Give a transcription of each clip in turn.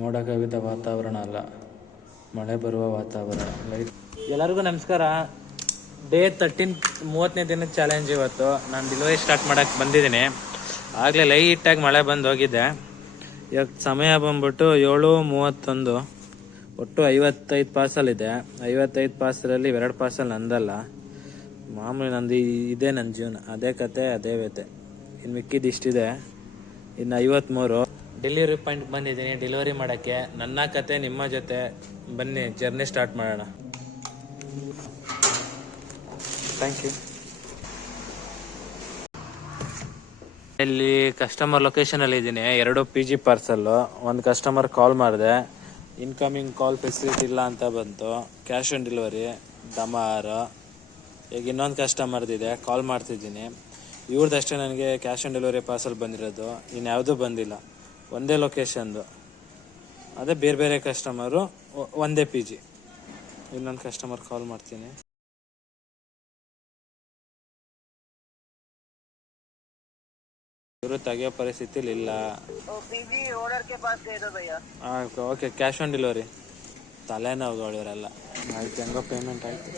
ಮೋಡ ಕವಿದ ವಾತಾವರಣ ಅಲ್ಲ, ಮಳೆ ಬರುವ ವಾತಾವರಣ. ಎಲ್ಲರಿಗೂ ನಮಸ್ಕಾರ. ಡೇ 30ನೇ ದಿನದ ಚಾಲೆಂಜ್. ಇವತ್ತು ನಾನು ಡೆಲಿವರಿ ಸ್ಟಾರ್ಟ್ ಮಾಡೋಕ್ಕೆ ಬಂದಿದ್ದೀನಿ. ಆಗಲೇ ಲೈಟಾಗಿ ಮಳೆ ಬಂದು ಹೋಗಿದೆ. ಇವಾಗ ಸಮಯ ಬಂದ್ಬಿಟ್ಟು 7:31. ಒಟ್ಟು 55 ಪಾರ್ಸಲ್ ಇದೆ. 55 ಪಾರ್ಸಲಲ್ಲಿ 2 ಪಾರ್ಸಲ್ ನಂದಲ್ಲ. ಮಾಮೂಲಿ ನಂದು ಇದೇ ನನ್ನ ಜೀವನ. ಅದೇ ಕತೆ ಅದೇ ವ್ಯತೆ. ಇನ್ನು ಮಿಕ್ಕಿದ್ದು ಇಷ್ಟಿದೆ. ಇನ್ನು 53. ಡೆಲಿವರಿ ಪಾಯಿಂಟ್ ಬಂದಿದ್ದೀನಿ ಡೆಲಿವರಿ ಮಾಡೋಕ್ಕೆ. ನನ್ನ ಕತೆ ನಿಮ್ಮ ಜೊತೆ. ಬನ್ನಿ ಜರ್ನಿ ಸ್ಟಾರ್ಟ್ ಮಾಡೋಣ. Thank you. ಇಲ್ಲಿ ಕಸ್ಟಮರ್ ಲೊಕೇಶನಲ್ಲಿ ಇದ್ದೀನಿ. 2 PG ಪಾರ್ಸಲ್ಲು. ಒಂದು ಕಸ್ಟಮರ್ ಕಾಲ್ ಮಾಡಿದೆ, ಇನ್ಕಮಿಂಗ್ ಕಾಲ್ ಫೆಸಿಲಿಟಿ ಇಲ್ಲ ಅಂತ ಬಂತು. ಕ್ಯಾಶ್ ಆನ್ ಡೆಲಿವರಿ ದಮಾರ್. ಈಗ ಇನ್ನೊಂದು ಕಸ್ಟಮರ್ದಿದೆ, ಕಾಲ್ ಮಾಡ್ತಿದ್ದೀನಿ. ಇವ್ರದ್ದಷ್ಟೇ ನನಗೆ ಕ್ಯಾಶ್ ಆನ್ ಡೆಲಿವರಿ ಪಾರ್ಸಲ್ ಬಂದಿರೋದು. ಇನ್ಯಾವುದೂ ಬಂದಿಲ್ಲ. ಒಂದೇ ಲೊಕೇಶನ್ದು, ಅದೇ ಬೇರೆ ಬೇರೆ ಕಸ್ಟಮರು, ಒಂದೇ PG. ಇನ್ನೊಂದು ಕಸ್ಟಮರ್ ಕಾಲ್ ಮಾಡ್ತೀನಿ. ಇವರು ತೆಗಿಯೋ ಪರಿಸ್ಥಿತಿಲಿ ಇಲ್ಲ. Okay, cash on delivery. ತಲೆನೋವುಗಳು ಇವರೆಲ್ಲ. ಆಯ್ತು, ಹೆಂಗೋ ಪೇಮೆಂಟ್ ಆಯ್ತು.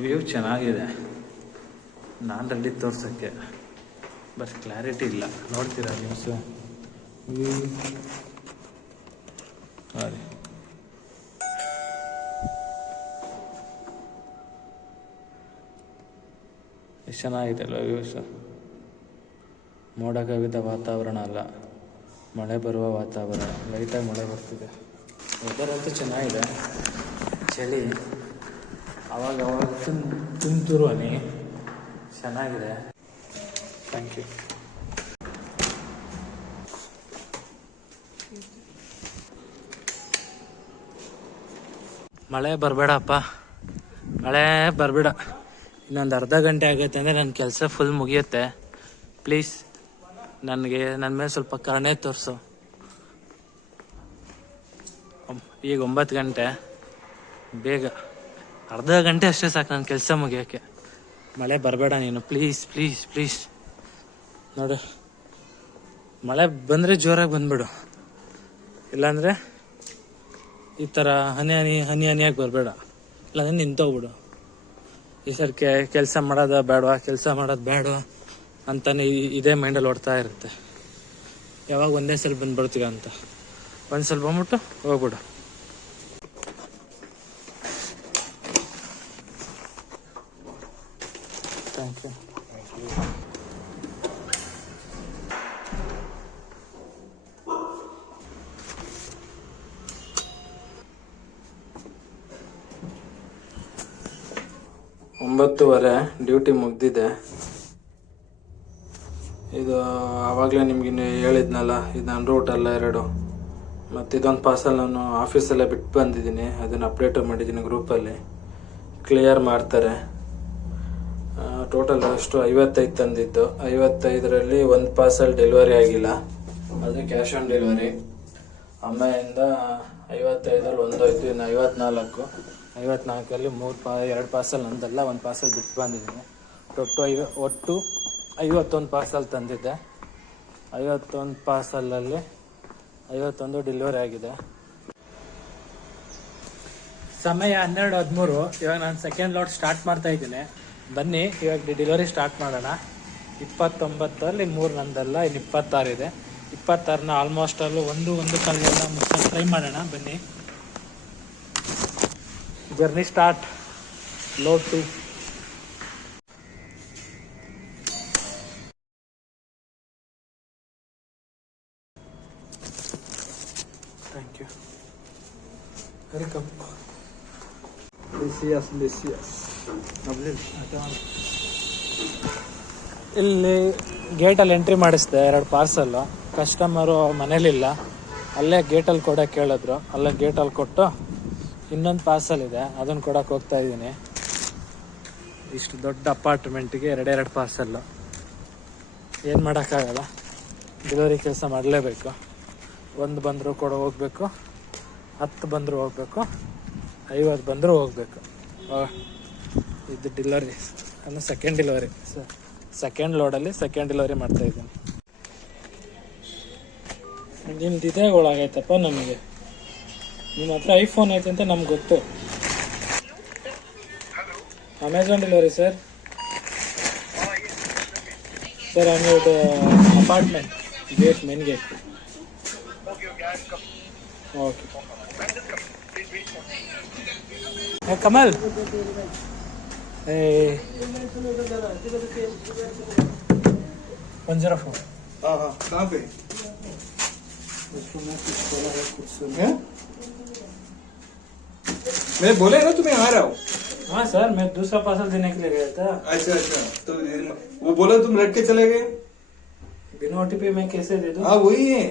ವ್ಯೂ ಚೆನ್ನಾಗಿದೆ. ನಾನು ರೆಡಿ ತೋರ್ಸೋಕ್ಕೆ, ಬಟ್ ಕ್ಲಾರಿಟಿ ಇಲ್ಲ. ನೋಡ್ತೀರಾ ನ್ಯೂಸು? ವ್ಯೂ ನೋಡಿ, ಎಷ್ಟು ಚೆನ್ನಾಗಿದೆ ಅಲ್ವ ವ್ಯೂಸು. ಮೋಡ ಕವಿದ ವಾತಾವರಣ ಅಲ್ಲ, ಮಳೆ ಬರುವ ವಾತಾವರಣ. ಲೈಟಾಗಿ ಮಳೆ ಬರ್ತಿದೆ. ವೆದರ್ ಅಂತೂ ಚೆನ್ನಾಗಿದೆ. ಚಳಿ ಅವಾಗ ತುಂತುರು ಹನಿ. ಚೆನ್ನಾಗಿದೆ. Thank you. ಮಳೆ ಬರಬೇಡಪ್ಪ, ಮಳೆ ಬರಬೇಡ. ಇನ್ನೊಂದು ಅರ್ಧ ಗಂಟೆ ಆಗೈತೆ ಅಂದರೆ ನನ್ನ ಕೆಲಸ ಫುಲ್ ಮುಗಿಯುತ್ತೆ. ಪ್ಲೀಸ್ ನನಗೆ ನನ್ನ ಮೇಲೆ ಸ್ವಲ್ಪ ಕರುಣೆ ತೋರಿಸು. ಈಗ 9 ಗಂಟೆ. ಬೇಗ ಅರ್ಧ ಗಂಟೆ ಅಷ್ಟೇ ಸಾಕು ನನ್ನ ಕೆಲಸ ಮುಗಿಯೋಕ್ಕೆ. ಮಳೆ ಬರಬೇಡ ನೀನು, ಪ್ಲೀಸ್ ಪ್ಲೀಸ್ ಪ್ಲೀಸ್. ನೋಡು, ಮಳೆ ಬಂದರೆ ಜೋರಾಗಿ ಬಂದ್ಬಿಡು, ಇಲ್ಲಾಂದರೆ ಈ ಥರ ಹನಿಯಾಗಿ ಬರಬೇಡ. ಇಲ್ಲಾಂದರೆ ನಿಂತೋಗ್ಬಿಡು. ಈ ಸರಿ ಕೆಲಸ ಮಾಡೋದು ಬೇಡವಾ ಅಂತಾನೆ ಇದೇ ಮೈಂಡಲ್ಲಿ ಓಡ್ತಾ ಇರುತ್ತೆ. ಯಾವಾಗ ಒಂದೇ ಸಲ ಬಂದ್ಬಿಡ್ತೀವಿ ಅಂತ. ಒಂದು ಸಲ ಬಂದ್ಬಿಟ್ಟು ಹೋಗ್ಬಿಡು. Thank you. ಒಂಬತ್ತುವರೆ ಡ್ಯೂಟಿ ಮುಗ್ದಿದೆ. ಇದು ಆವಾಗಲೇ ನಿಮ್ಗೆ ಹೇಳಿದ್ನಲ್ಲ, ಇದು ನನ್ನ ರೂಟಲ್ಲ 2. ಮತ್ತು ಇದೊಂದು ಪಾರ್ಸಲ್ ನಾನು ಆಫೀಸಲ್ಲೇ ಬಿಟ್ಟು ಬಂದಿದ್ದೀನಿ. ಅದನ್ನು ಅಪ್ಡೇಟ್ ಮಾಡಿದ್ದೀನಿ ಗ್ರೂಪಲ್ಲಿ. ಕ್ಲಿಯರ್ ಮಾಡ್ತಾರೆ. ಟೋಟಲ್ ಅಷ್ಟು 55 ತಂದಿದ್ದು. 55ರಲ್ಲಿ ಒಂದು ಪಾರ್ಸಲ್ ಡೆಲಿವರಿ ಆಗಿಲ್ಲ, ಅದು ಕ್ಯಾಶ್ ಆನ್ ಡೆಲಿವರಿ. ಅಮ್ಮೆಯಿಂದ 55ರಲ್ಲಿ ಒಂದೋಯ್ತು. ಇನ್ನು 54ರಲ್ಲಿ 2 ಪಾರ್ಸಲ್ ನಂದಲ್ಲ, ಒಂದು ಪಾರ್ಸಲ್ ಬಿಟ್ಟು ಬಂದಿದ್ದೀನಿ. ಒಟ್ಟು 51 ಪಾರ್ಸಲ್ ತಂದಿದ್ದೆ. 51 ಪಾರ್ಸಲಲ್ಲಿ 51 ಡೆಲಿವರಿ ಆಗಿದೆ. ಸಮಯ 12:13. ಇವಾಗ ನಾನು ಸೆಕೆಂಡ್ ಲಾಟ್ ಸ್ಟಾರ್ಟ್ ಮಾಡ್ತಾ ಇದ್ದೀನಿ. ಬನ್ನಿ ಇವಾಗ ಡೆಲಿವರಿ ಸ್ಟಾರ್ಟ್ ಮಾಡೋಣ. 29ರಲ್ಲಿ 3 ನಂದಲ್ಲ, ಇನ್ನು 26 ಇದೆ. 26ನ ಆಲ್ಮೋಸ್ಟ್ ಅಲ್ಲೂ ಒಂದು ಕಾಲಿಗೆಲ್ಲ ಮುಗಿಸೋಕೆ ಟ್ರೈ ಮಾಡೋಣ. ಬನ್ನಿ, journey start. Load 2. Thank you. Welcome. ಇಲ್ಲಿ ಗೇಟಲ್ಲಿ ಎಂಟ್ರಿ ಮಾಡಿಸ್ದೆ 2 ಪಾರ್ಸಲ್ಲು. ಕಸ್ಟಮರು ಮನೇಲಿಲ್ಲ, ಅಲ್ಲೇ ಗೇಟಲ್ಲಿ ಕೊಡೋಕೆ ಹೇಳಿದ್ರು. ಅಲ್ಲೇ ಗೇಟಲ್ಲಿ ಕೊಟ್ಟು ಇನ್ನೊಂದು ಪಾರ್ಸಲ್ ಇದೆ, ಅದನ್ನು ಕೊಡೋಕೆ ಹೋಗ್ತಾ ಇದ್ದೀನಿ. ಇಷ್ಟು ದೊಡ್ಡ ಅಪಾರ್ಟ್ಮೆಂಟಿಗೆ 2 ಪಾರ್ಸಲ್ಲು. ಏನು ಮಾಡೋಕ್ಕಾಗಲ್ಲ, ಡೆಲಿವರಿ ಕೆಲಸ ಮಾಡಲೇಬೇಕು. 1 ಬಂದರೂ ಹೋಗಬೇಕು, 10 ಬಂದರೂ ಹೋಗಬೇಕು, 50 ಬಂದರೂ ಹೋಗಬೇಕು. ಇದು ಡೆಲಿವರಿ ಅಂದರೆ ಸೆಕೆಂಡ್ ಡೆಲಿವರಿ. ಸೆಕೆಂಡ್ ಲೋಡಲ್ಲಿ ಸೆಕೆಂಡ್ ಡೆಲಿವರಿ ಮಾಡ್ತಾ ಇದ್ದೀನಿ. ನಿಮ್ದು ಇದೇ ಒಳಗಾಯ್ತಪ್ಪ. ನಮಗೆ ನಿಮ್ಮ ಹತ್ರ ಐಫೋನ್ ಐತೆ ಅಂತ ನಮ್ಗೆ ಗೊತ್ತು. Amazon delivery sir. ಸರ್ ಹಂಗೆ apartment gate, main gate. Okay. Kamal, 104. हाँ, कहाँ पे? मैं बोले ना तुम्हें आ रहा हूँ. हाँ सर, मैं दूसरा पार्सल देने के लिए गया था. अच्छा, तो वो बोला तुम लट के चले गए. बिना OTP मैं कैसे दे दूँ? हाँ वही है,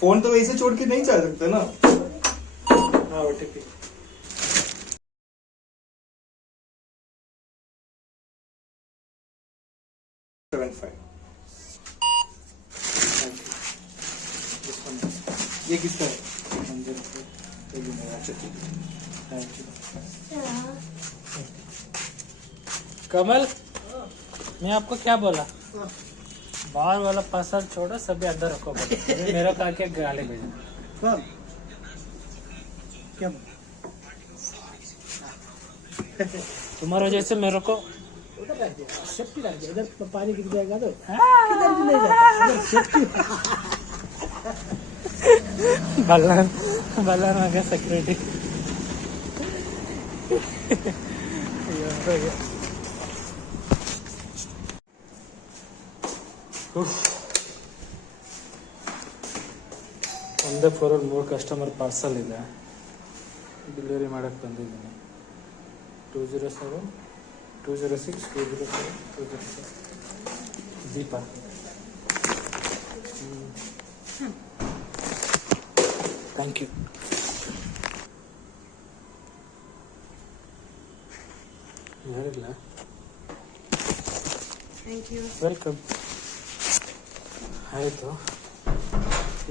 फोन तो वैसे छोड़ के नहीं जा सकते ना. हाँ OTP. ये किसका है? कमल, मैं आपको क्या बोला? बाहर वाला पार्सल छोड़ो, सभी अंदर रखो. अभी मेरा कहा के गाली भेजा. क्या तुम्हारी वजह से मेरे को सेफ्टी रख दिया. इधर पानी गिर जाएगा तो किधर भी नहीं जाता. इधर सेफ्टी. बल्लान आ गया सिक्योरिटी. ಒಂದೇ ಫ್ಲೋರಲ್ಲಿ 3 ಕಸ್ಟಮರ್ ಪಾರ್ಸಲ್ ಇದೆ. ಡೆಲಿವರಿ ಮಾಡಕ್ಕೆ ಬಂದಿದ್ದೀನಿ. 207 206 207 207 ದೀಪ. Thank you. ಯಾರಿಲ್ಲ. Thank you. ವೆಲ್ಕಮ್. ಆಯಿತು.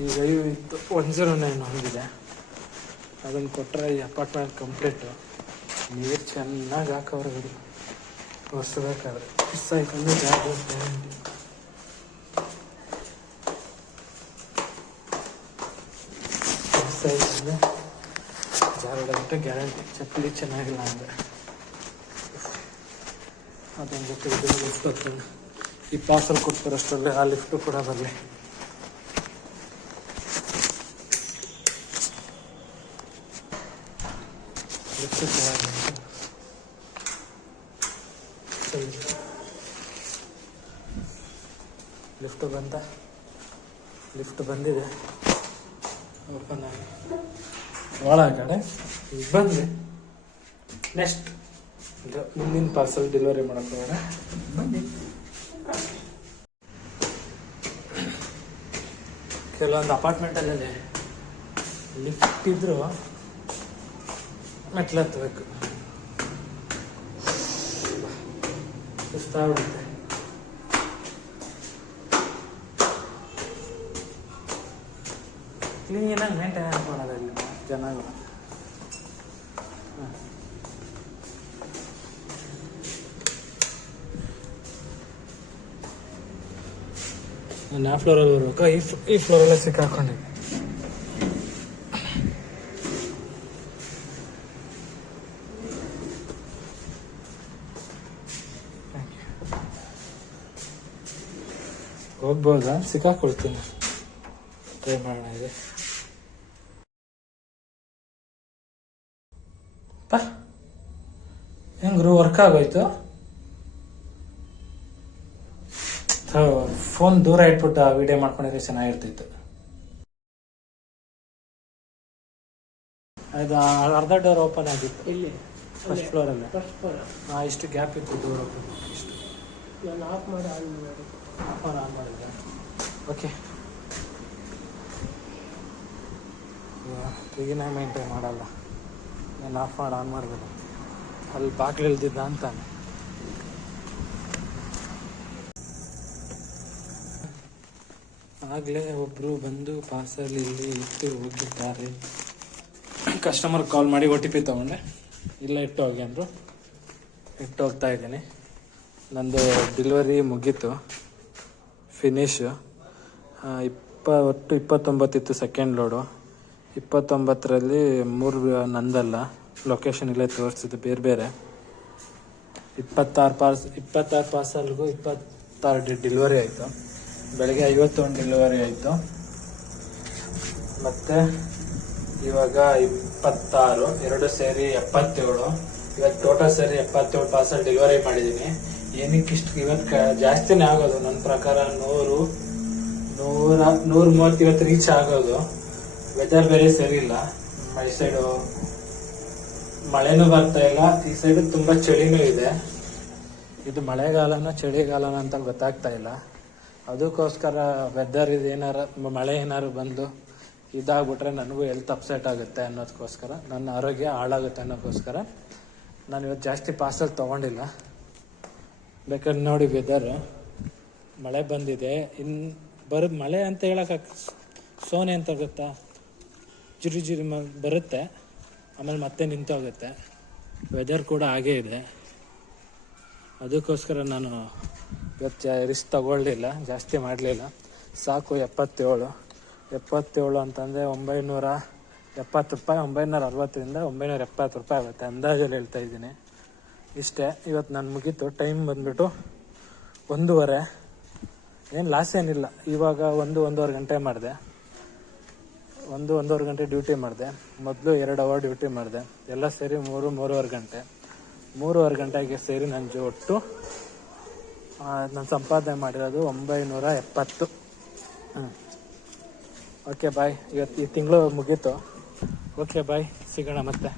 ಈಗ ಇದು 109 ಹೋಗಿದೆ. ಅದನ್ನು ಕೊಟ್ಟರೆ ಈ ಅಪಾರ್ಟ್ಮೆಂಟ್ ಕಂಪ್ಲೀಟು. ನೀರು ಚೆನ್ನಾಗಿ ಹಾಕೋರು ಬಿಡಿ. ಹೊಸಬೇಕಾದ್ರೆ ಮಿಸ್ ಆಯ್ತಂದ್ರೆ ಜಾಗ ಗ್ಯಾರಂಟಿ. ಮಿಸ್ ಆಯ್ತಂದ್ರೆ ಜಾಗ ಗಂಟೆ ಗ್ಯಾರಂಟಿ. ಚಪ್ಪಲಿ ಚೆನ್ನಾಗಿಲ್ಲ ಅಂದರೆ ಅದೊಂದು ಜೊತೆ ಇದನ್ನು ಲಿಫ್ಟ್ ಹೋಗ್ತದೆ. ಈ ಪಾರ್ಸಲ್ ಕೊಡ್ತಾರಷ್ಟರಲ್ಲಿ ಆ ಲಿಫ್ಟು ಕೂಡ ಬರಲಿ. ಲಿಫ್ಟ್ ಬಂದಿದೆ. ಓಪನ್ ಆಗಿ ಒಳಗಡೆ ಈಗ ಬಂದೆ. ನೆಕ್ಸ್ಟ್ ಮುಂದಿನ ಪಾರ್ಸಲ್ ಡೆಲಿವರಿ ಮಾಡೋಕೆ ಹೋಗೋಣ. ಬನ್ನಿ. ಕೆಲವೊಂದು ಅಪಾರ್ಟ್ಮೆಂಟಲ್ಲಿ ಲಿಫ್ಟ್ ಇದ್ದರೂ ಮೆಟ್ಲು ಹತ್ತಬೇಕು. ಸುಸ್ತಾಗ್ಬಿಡುತ್ತೆ. ಕ್ಲೀನಾಗಿ ಮೇಂಟೈನ್ ಮಾಡೋದಿಲ್ಲ ಜನಗಳು. ನಾನು ಆ ಫ್ಲೋರಲ್ಲಿ ಬರ್ಬೇಕು. ಈ ಫ್ಲೋರಲ್ಲೇ ಸಿಕ್ಕಾಕೊಂಡಿದ್ದೆ. ಹೋಗ್ಬೋದಾ? ಸಿಕ್ಕಾಕೊಳ್ತೀನಿ. ಟ್ರೈ ಮಾಡೋಣ. ಇದೆ ಹೆಂಗ್ರು ವರ್ಕ್ ಆಗೋಯ್ತು. ಫೋನ್ ದೂರ ಇಟ್ಬಿಟ್ಟು ಆ ವಿಡಿಯೋ ಮಾಡ್ಕೊಂಡಿದ್ರೆ ಚೆನ್ನಾಗಿರ್ತಿತ್ತು. ಅದು ಅರ್ಧ ಡೋರ್ ಓಪನ್ ಆಗಿತ್ತು. ಇಲ್ಲಿ ಫಸ್ಟ್ ಫ್ಲೋರಲ್ಲಿ. First floor. ಇಷ್ಟು ಗ್ಯಾಪ್ ಇತ್ತು ಡೋರ್ ಓಪನ್. ಇಷ್ಟು ನಾನು ಆಫ್ ಮಾಡಿ ಆನ್ ಮಾಡಿದ್ದೆ. ಓಕೆ. ಕ್ಲೀನಾಗಿ ಮೇಂಟೈನ್ ಮಾಡಲ್ಲ. ನಾನು ಆಫ್ ಮಾಡಿ ಆನ್ ಮಾಡಬೇಕು. ಅಲ್ಲಿ ಬಾಗಿಲು ಇಲ್ದಿದ್ದ ಅಂತಾನೆ. ಆಗಲೇ ಒಬ್ಬರು ಬಂದು ಪಾರ್ಸಲ್ ಇಲ್ಲಿ ಇಟ್ಟು ಹೋಗಿದ್ದಾರೆ. ಕಸ್ಟಮರ್ ಕಾಲ್ ಮಾಡಿ OTP ತೊಗೊಂಡೆ. ಇಲ್ಲ ಇಟ್ಟು ಹೋಗಿ ಅಂದರು. ಇಟ್ಟು ಹೋಗ್ತಾ ಇದ್ದೀನಿ. ನಂದು ಡೆಲಿವರಿ ಮುಗೀತು, ಫಿನಿಶು. ಒಟ್ಟು 29 ಇತ್ತು ಸೆಕೆಂಡ್ ಲೋಡು. 29ರಲ್ಲಿ 3 ನಂದಲ್ಲ, ಲೊಕೇಶನ್ ಇಲ್ಲೇ ತೋರಿಸಿದ್ದು ಬೇರೆ ಬೇರೆ. 26 ಪಾರ್ಸಲ್ಗೂ 26 ಡೆಲಿವರಿ ಆಯಿತು. ಬೆಳಗ್ಗೆ 51 ಡೆಲಿವರಿ ಆಯಿತು. ಮತ್ತು ಇವಾಗ 26, 2 ಸೇರಿ 77. ಇವತ್ತು ಟೋಟಲ್ ಸೇರಿ 77 ಪಾರ್ಸಲ್ ಡೆಲಿವರಿ ಮಾಡಿದ್ದೀನಿ. ಏನಕ್ಕೆ ಇಷ್ಟು ಇವತ್ತು ಜಾಸ್ತಿನೇ ಆಗೋದು ನನ್ನ ಪ್ರಕಾರ. 130 ಇವತ್ತು ರೀಚ್ ಆಗೋದು. ವೆದರ್ ಬೇರೆ ಸರಿ ಇಲ್ಲ. ಈ ಸೈಡು ಮಳೆನೂ ಬರ್ತಾ ಇಲ್ಲ, ಈ ಸೈಡು ತುಂಬ ಚಳಿನೂ ಇದೆ. ಇದು ಮಳೆಗಾಲನ ಚಳಿಗಾಲನ ಅಂತ ಗೊತ್ತಾಗ್ತಾ ಇಲ್ಲ. ಅದಕ್ಕೋಸ್ಕರ ವೆದರ್ ಇದು ಮಳೆ ಏನಾರು ಬಂದು ಇದಾಗ್ಬಿಟ್ರೆ ನನಗೂ ಹೆಲ್ತ್ ಅಪ್ಸೆಟ್ ಆಗುತ್ತೆ ಅನ್ನೋದಕ್ಕೋಸ್ಕರ, ನನ್ನ ಆರೋಗ್ಯ ಹಾಳಾಗುತ್ತೆ ಅನ್ನೋದಕ್ಕೋಸ್ಕರ ನಾನು ಇವತ್ತು ಜಾಸ್ತಿ ಪಾರ್ಸಲ್ ತೊಗೊಂಡಿಲ್ಲ. ಬೇಕಾದ್ರೆ ನೋಡಿ ವೆದರ್ ಮಳೆ ಬಂದಿದೆ. ಮಳೆ ಅಂತ ಹೇಳೋಕೆ ಸೋನೆ ಅಂತ ಗೊತ್ತಾ, ಜಿರಿ ಬರುತ್ತೆ, ಆಮೇಲೆ ಮತ್ತೆ ನಿಂತೋಗುತ್ತೆ. ವೆದರ್ ಕೂಡ ಹಾಗೇ ಇದೆ. ಅದಕ್ಕೋಸ್ಕರ ನಾನು ಇವತ್ತು ರಿಸ್ಕ್ ತಗೊಳ್ಳಿಲ್ಲ, ಜಾಸ್ತಿ ಮಾಡಲಿಲ್ಲ. ಸಾಕು 77 ಅಂತಂದರೆ 970 ರೂಪಾಯಿ, 960ರಿಂದ 970 ರೂಪಾಯಿ ಆಗುತ್ತೆ ಅಂದಾಜಲ್ಲಿ ಹೇಳ್ತಾ ಇದ್ದೀನಿ. ಇಷ್ಟೇ ಇವತ್ತು ನಾನು ಮುಗೀತು. ಟೈಮ್ ಬಂದುಬಿಟ್ಟು 1:30. ಏನು ಲಾಸ್ ಏನಿಲ್ಲ. ಇವಾಗ 1-1.5 ಗಂಟೆ ಮಾಡಿದೆ. 1-1.5 ಗಂಟೆ ಡ್ಯೂಟಿ ಮಾಡಿದೆ. ಮೊದಲು 2 ಅವರ್ ಡ್ಯೂಟಿ ಮಾಡಿದೆ. ಎಲ್ಲ ಸೇರಿ 3-3.5 ಗಂಟೆ. 3.5 ಗಂಟೆಗೆ ಸೇರಿ ನನ್ನ ಒಟ್ಟು ನಾನು ಸಂಪಾದನೆ ಮಾಡಿರೋದು 970. Okay bye. ಇವತ್ತು ಈ ತಿಂಗಳು ಮುಗೀತು. ಓಕೆ ಬಾಯ್, ಸಿಗೋಣ ಮತ್ತೆ.